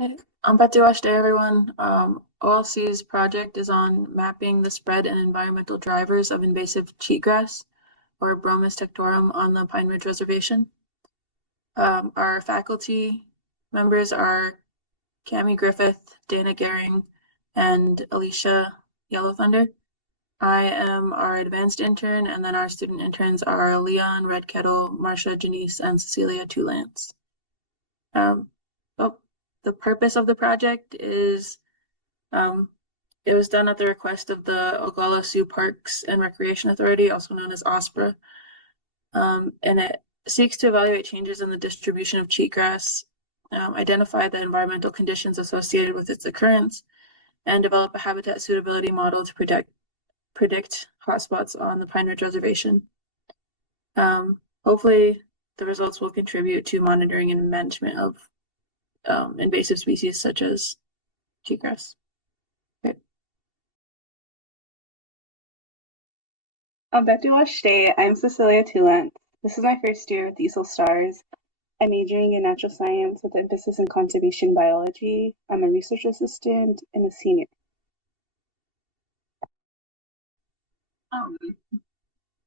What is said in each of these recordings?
Hey, Day, everyone. OLC's project is on mapping the spread and environmental drivers of invasive cheatgrass, or Bromus tectorum, on the Pine Ridge Reservation. Our faculty members are Cami Griffith, Dana Gehring, and Alicia Yellow Thunder. I am our advanced intern, and then our student interns are Leon Red Kettle, Marcia Janice, and Cecilia Tulance. The purpose of the project is it was done at the request of the Oglala Sioux Parks and Recreation Authority, also known as OSPRA, and it seeks to evaluate changes in the distribution of cheatgrass, identify the environmental conditions associated with its occurrence, and develop a habitat suitability model to predict hotspots on the Pine Ridge Reservation. Hopefully, the results will contribute to monitoring and management of invasive species such as cheatgrass. I'm Cecilia Tulance. This is my first year with ESIIL Stars. I'm majoring in natural science with emphasis in conservation biology. I'm a research assistant and a senior.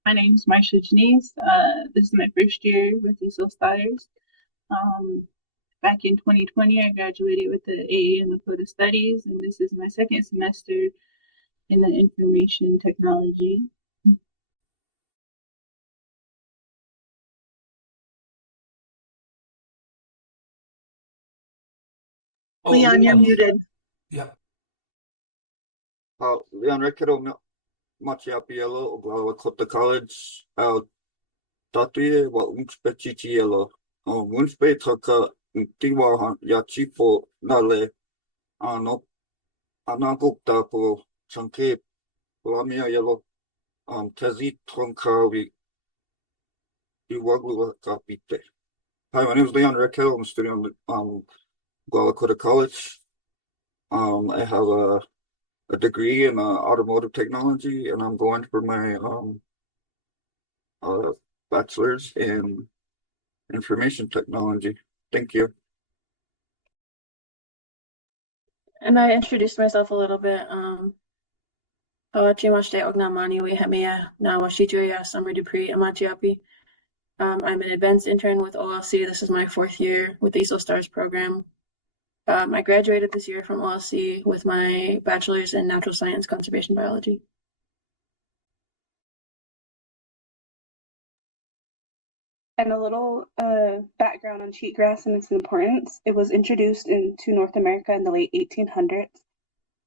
My name is Marcia Janice. This is my first year with ESIIL Stars. Back in 2020, I graduated with the AA in Dakota Studies, and this is my second semester in the information technology. Leon, you're muted. Yeah. Leon Red Kettle, Machiapiello, Oglala Lakota College, Tatuye, wa Unspe Chichiello, Unspe Taka, Tiwa Yachipo, Nale, Ano, Anagukta po, Chanke, Lamia Yellow, Kazi Tonkawi, Iwaglu Kapite. Hi, my name is Leon Red Kettle. I'm a student at Oglala Lakota College. I have a degree in automotive technology, and I'm going for my bachelor's in information technology. Thank you. And I introduced myself a little bit. I'm an advanced intern with OLC. This is my fourth year with the ESIIL Stars program. I graduated this year from OLC with my bachelor's in natural science conservation biology. And a little background on cheatgrass and its importance. It was introduced into North America in the late 1800s.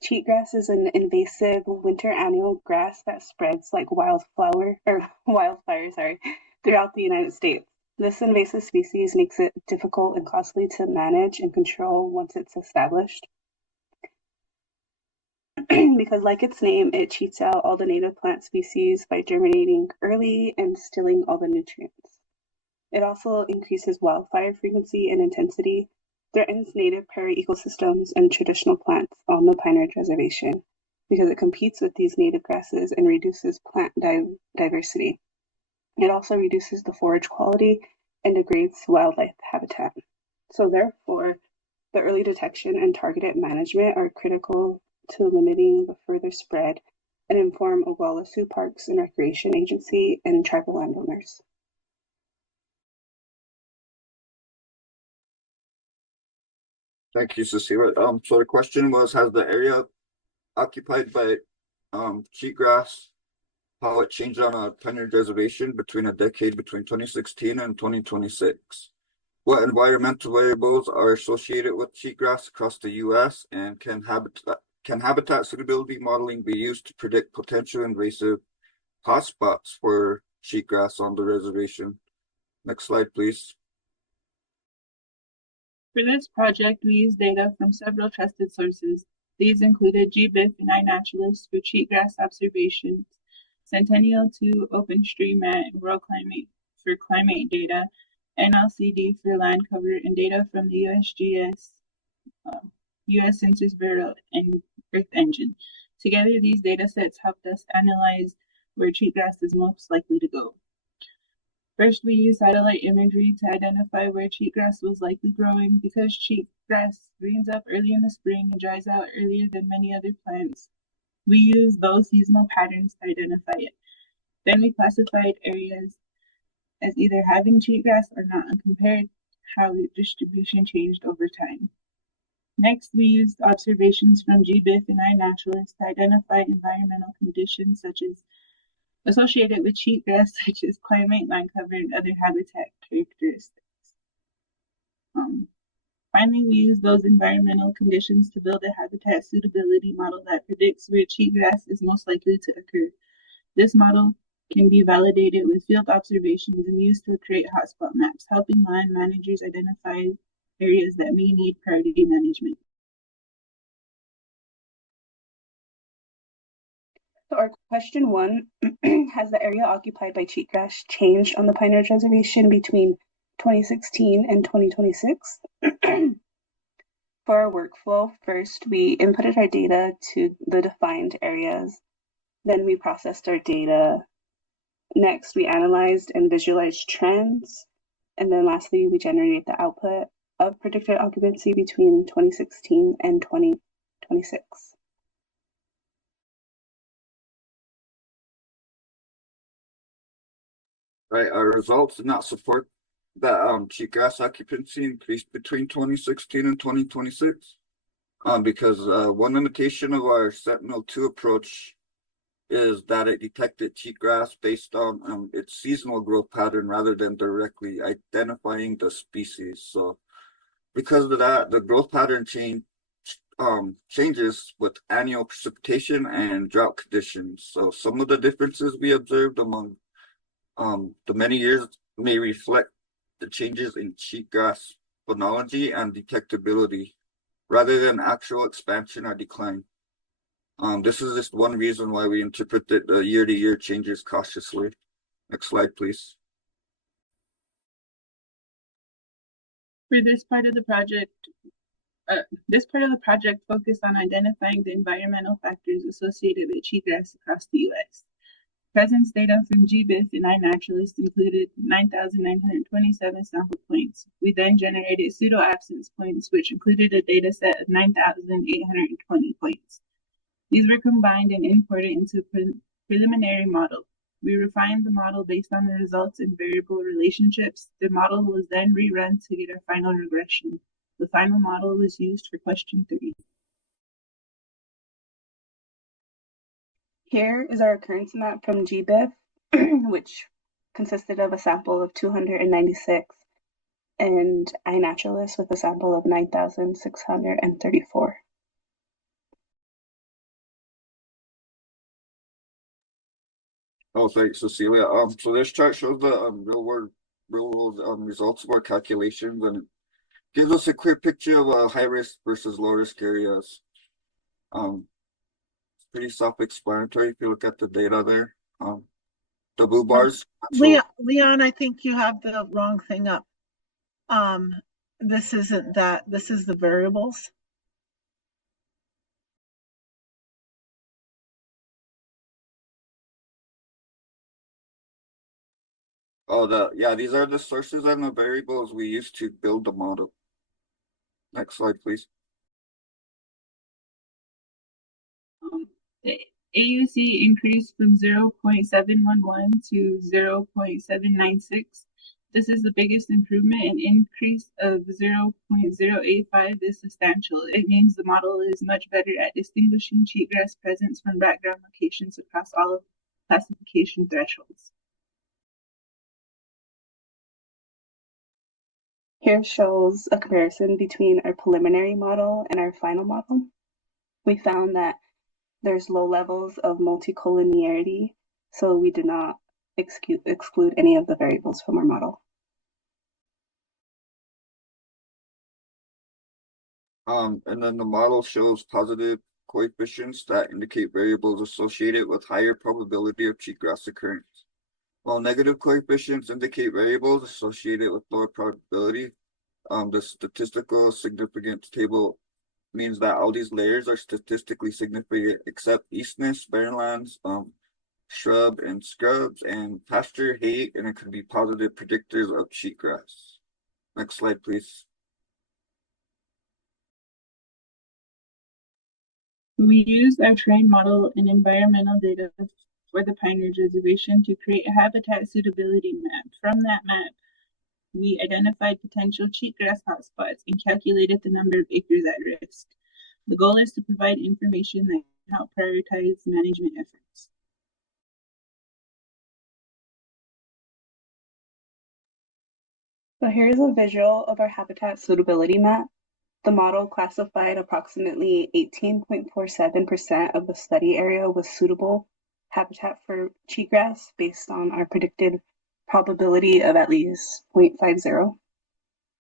Cheatgrass is an invasive winter annual grass that spreads like wildfire throughout the United States. This invasive species makes it difficult and costly to manage and control once it's established. Because like its name, it cheats out all the native plant species by germinating early and stealing all the nutrients. It also increases wildfire frequency and intensity, threatens native prairie ecosystems and traditional plants on the Pine Ridge Reservation because it competes with these native grasses and reduces plant diversity. It also reduces the forage quality and degrades wildlife habitat. So therefore, the early detection and targeted management are critical to limiting the further spread and inform Oglala Sioux Parks and Recreation Agency and tribal landowners. Thank you, Cecilia. So the question was, has the area occupied by cheatgrass, how it changed on a Pine Ridge reservation between a decade between 2016 and 2026? What environmental variables are associated with cheatgrass across the U.S. and can habitat suitability modeling be used to predict potential invasive hotspots for cheatgrass on the reservation? Next slide, please. For this project, we used data from several trusted sources. These included GBIF and iNaturalist for cheatgrass observations, Centennial 2 OpenStreetMap and World Climate for climate data, NLCD for land cover, and data from the USGS, US Census Bureau, and Earth Engine. Together, these data sets helped us analyze where cheatgrass is most likely to go. First, we used satellite imagery to identify where cheatgrass was likely growing. Because cheatgrass greens up early in the spring and dries out earlier than many other plants, we used those seasonal patterns to identify it. Then we classified areas as either having cheatgrass or not and compared how the distribution changed over time. Next, we used observations from GBIF and iNaturalist to identify environmental conditions associated with cheatgrass, such as climate, land cover, and other habitat characteristics. Finally, we use those environmental conditions to build a habitat suitability model that predicts where cheatgrass is most likely to occur. This model can be validated with field observations and used to create hotspot maps, helping land managers identify areas that may need priority management. So our question 1, has the area occupied by cheatgrass changed on the Pine Ridge Reservation between 2016 and 2026? For our workflow, first we inputted our data to the defined areas. Then we processed our data. Next, we analyzed and visualized trends. And then lastly, we generated the output of predicted occupancy between 2016 and 2026. Right, our results did not support that cheatgrass occupancy increased between 2016 and 2026. Because one limitation of our Sentinel-2 approach is that it detected cheatgrass based on its seasonal growth pattern rather than directly identifying the species. So because of that, the growth pattern changes with annual precipitation and drought conditions. So some of the differences we observed among the many years may reflect the changes in cheatgrass phenology and detectability rather than actual expansion or decline. This is just one reason why we interpreted the year-to-year changes cautiously. Next slide, please. For this part of the project, focused on identifying the environmental factors associated with cheatgrass across the U.S. Presence data from GBIF and iNaturalist included 9,927 sample points. We then generated pseudo-absence points, which included a data set of 9,820 points. These were combined and imported into a preliminary model. We refined the model based on the results and variable relationships. The model was then rerun to get our final regression. The final model was used for question 3. Here is our occurrence map from GBIF, which consisted of a sample of 296, and iNaturalist with a sample of 9,634. Oh, thanks, Cecilia. So this chart shows the real world results of our calculations, and it gives us a clear picture of high risk versus low risk areas. It's pretty self-explanatory if you look at the data there. The blue bars. Leon, I think you have the wrong thing up. This isn't that. This is the variables. Oh, yeah, these are the sources and the variables we use to build the model. Next slide, please. The AUC increased from 0.711 to 0.796. This is the biggest improvement. An increase of 0.085 is substantial. It means the model is much better at distinguishing cheatgrass presence from background locations across all of classification thresholds. Here shows a comparison between our preliminary model and our final model. We found that there's low levels of multicollinearity, so we did not exclude any of the variables from our model. And then the model shows positive coefficients that indicate variables associated with higher probability of cheatgrass occurrence, while negative coefficients indicate variables associated with lower probability. The statistical significance table means that all these layers are statistically significant except eastness, barrenlands, shrub and scrubs, and pasture, hay, and it could be positive predictors of cheatgrass. Next slide, please. We used our terrain model and environmental data for the Pine Ridge Reservation to create a habitat suitability map. From that map, we identified potential cheatgrass hotspots and calculated the number of acres at risk. The goal is to provide information that can help prioritize management efforts. So here's a visual of our habitat suitability map. The model classified approximately 18.47% of the study area was suitable habitat for cheatgrass based on our predicted probability of at least 0.50.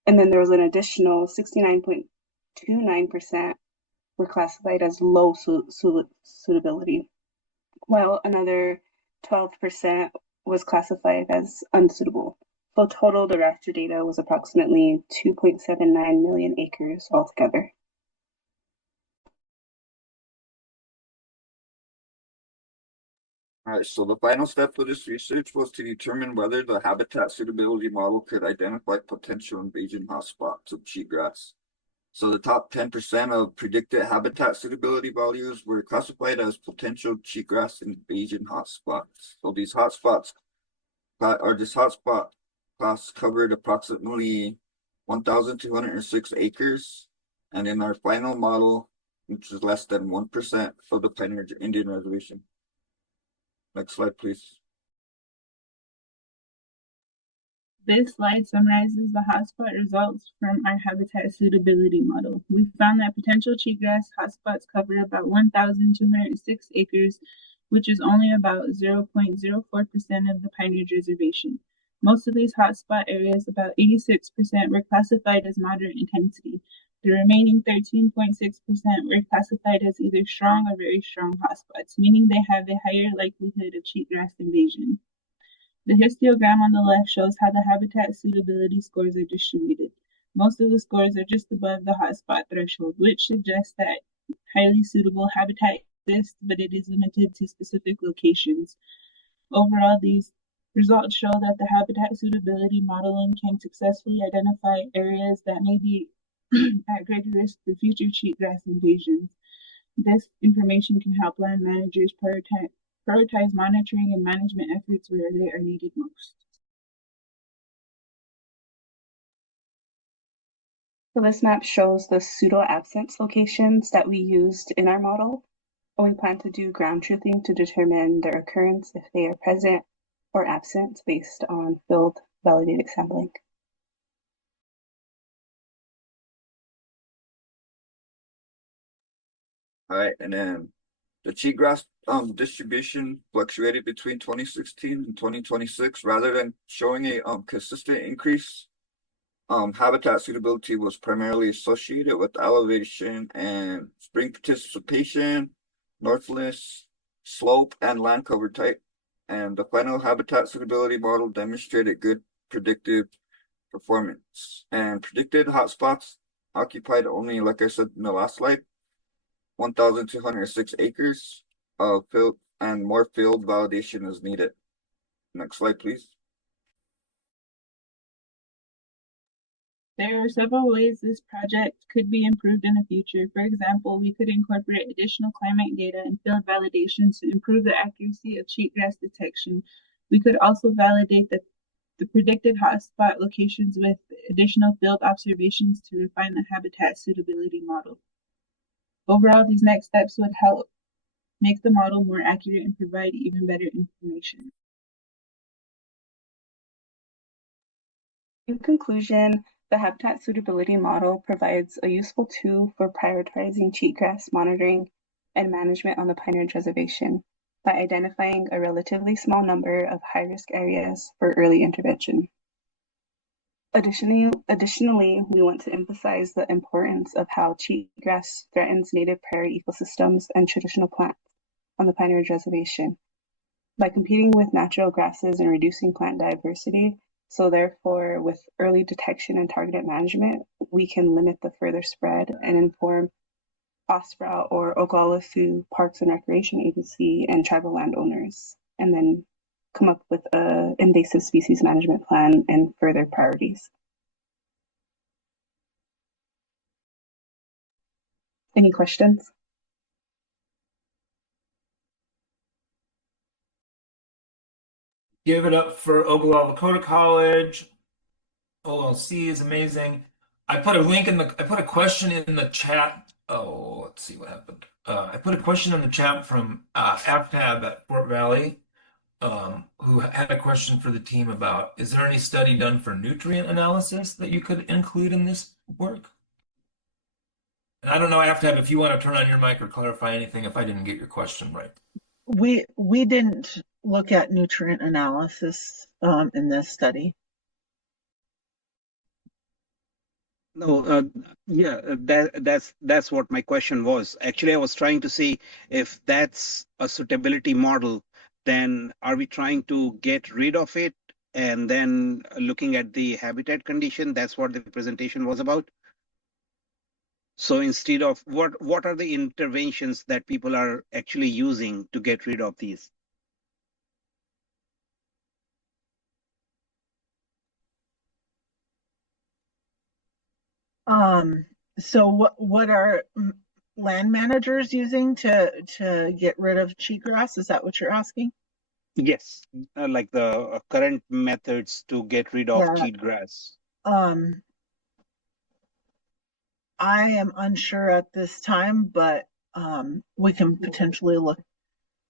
And then there was an additional 69.29% were classified as low suitability, while another 12% was classified as unsuitable. So total, the raster data was approximately 2.79 million acres altogether. All right, so the final step for this research was to determine whether the habitat suitability model could identify potential invasion hotspots of cheatgrass. So the top 10% of predicted habitat suitability values were classified as potential cheatgrass invasion hotspots. So these hotspots, this hotspot class covered approximately 1,206 acres, and in our final model, which is less than 1% of the Pine Ridge Indian Reservation. Next slide, please. This slide summarizes the hotspot results from our habitat suitability model. We found that potential cheatgrass hotspots cover about 1,206 acres, which is only about 0.04% of the Pine Ridge Reservation. Most of these hotspot areas, about 86%, were classified as moderate intensity. The remaining 13.6% were classified as either strong or very strong hotspots, meaning they have a higher likelihood of cheatgrass invasion. The histogram on the left shows how the habitat suitability scores are distributed. Most of the scores are just above the hotspot threshold, which suggests that highly suitable habitat exists, but it is limited to specific locations. Overall, these results show that the habitat suitability modeling can successfully identify areas that may be at greater risk for future cheatgrass invasions. This information can help land managers prioritize monitoring and management efforts where they are needed most. So this map shows the pseudo-absence locations that we used in our model, and we plan to do ground truthing to determine their occurrence if they are present or absent based on field validated sampling. All right, and then the cheatgrass distribution fluctuated between 2016 and 2026 rather than showing a consistent increase. Habitat suitability was primarily associated with elevation and spring participation, northwest slope, and land cover type. And the final habitat suitability model demonstrated good predictive performance. And predicted hotspots occupied only, like I said in the last slide, 1,206 acres of field, and more field validation is needed. Next slide, please. There are several ways this project could be improved in the future. For example, we could incorporate additional climate data and field validations to improve the accuracy of cheatgrass detection. We could also validate the predicted hotspot locations with additional field observations to refine the habitat suitability model. Overall, these next steps would help make the model more accurate and provide even better information. In conclusion, the habitat suitability model provides a useful tool for prioritizing cheatgrass monitoring and management on the Pine Ridge Reservation by identifying a relatively small number of high-risk areas for early intervention. Additionally, we want to emphasize the importance of how cheatgrass threatens native prairie ecosystems and traditional plants on the Pine Ridge Reservation by competing with natural grasses and reducing plant diversity. So therefore, with early detection and targeted management, we can limit the further spread and inform OSPRA or Oglala Lakota Parks and Recreation Agency and tribal landowners and then come up with an invasive species management plan and further priorities. Any questions? Give it up for Oglala Lakota College. OLC is amazing. I put a question in the chat. Oh, let's see what happened. I put a question in the chat from AFTAB at Fort Valley, who had a question for the team about, is there any study done for nutrient analysis that you could include in this work? And I don't know, AFTAB, if you want to turn on your mic or clarify anything if I didn't get your question right. We didn't look at nutrient analysis in this study. No, yeah, that's what my question was. Actually, I was trying to see if that's a suitability model, then are we trying to get rid of it and then looking at the habitat condition? That's what the presentation was about. So instead of what are the interventions that people are actually using to get rid of these? So what are land managers using to get rid of cheatgrass? Is that what you're asking? Yes, like the current methods to get rid of cheatgrass. I am unsure at this time, but we can potentially look,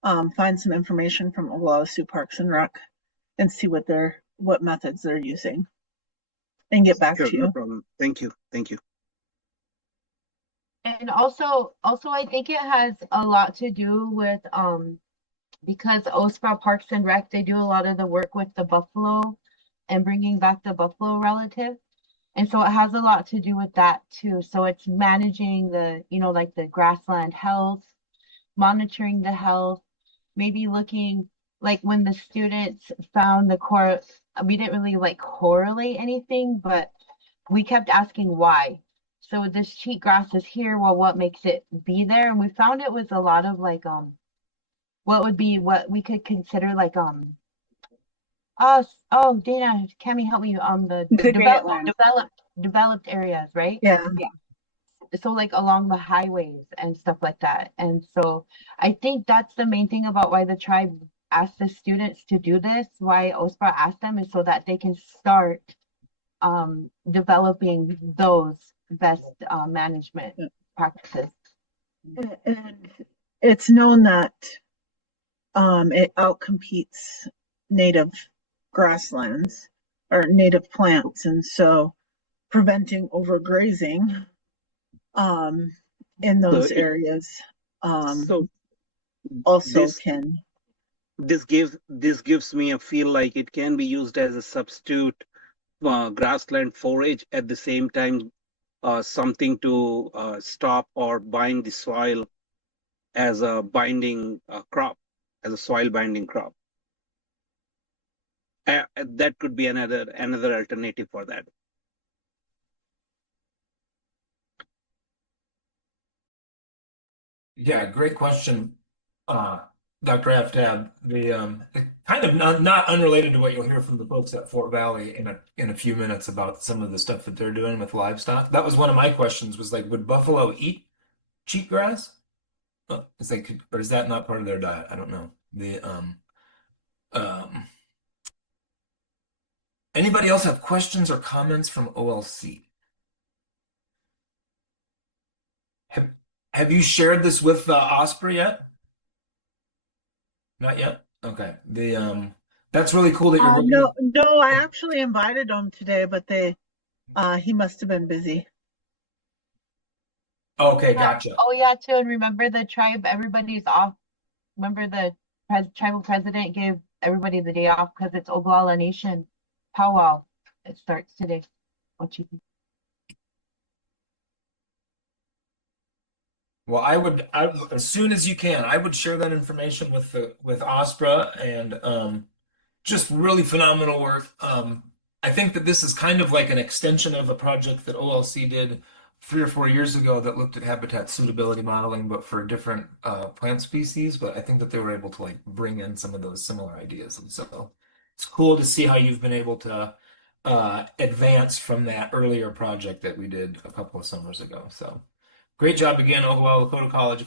find some information from Oglala Sioux Parks and Rec and see what methods they're using and get back to you. No problem. Thank you. Thank you. And also I think it has a lot to do with because OSPA Parks and Rec, they do a lot of the work with the buffalo and bringing back the buffalo relative. And so it has a lot to do with that too. So it's managing the, like the grassland health, monitoring the health, maybe looking like when the students found we didn't really like correlate anything, but we kept asking why. So this cheatgrass is here. Well, what makes it be there? And we found it was a lot of like, what we could consider like, Dana, Cami, help me on the developed areas, right? Yeah. So like along the highways and stuff like that. And so I think that's the main thing about why the tribe asked the students to do this, why OSPA asked them, is so that they can start developing those best management practices. And it's known that it outcompetes native grasslands or native plants, and so preventing overgrazing in those areas this gives me a feel like it can be used as a substitute grassland forage, at the same time something to stop or bind the soil as a binding crop, as a soil binding crop. That could be another alternative for that. Yeah, great question, Dr. Aftab. The kind of not unrelated to what you'll hear from the folks at Fort Valley in a few minutes about some of the stuff that they're doing with livestock. That was one of my questions, was like, would buffalo eat cheatgrass? Or is that not part of their diet? I don't know. Anybody else have questions or comments from OLC? Have you shared this with Osprey yet? Not yet? Okay. That's really cool that you're working. No, I actually invited them today, but he must have been busy. Okay, gotcha. Oh yeah, too. And remember the tribe, everybody's off. Remember the tribal president gave everybody the day off because it's Oglala Nation powwow. It starts today. What you think? Well, I would as soon as you can, I would share that information with Ospra, and just really phenomenal work. I think that this is kind of like an extension of a project that OLC did 3 or 4 years ago that looked at habitat suitability modeling, but for different plant species. But I think that they were able to like bring in some of those similar ideas, and so it's cool to see how you've been able to advance from that earlier project that we did a couple of summers ago. So great job again, Oglala Lakota College.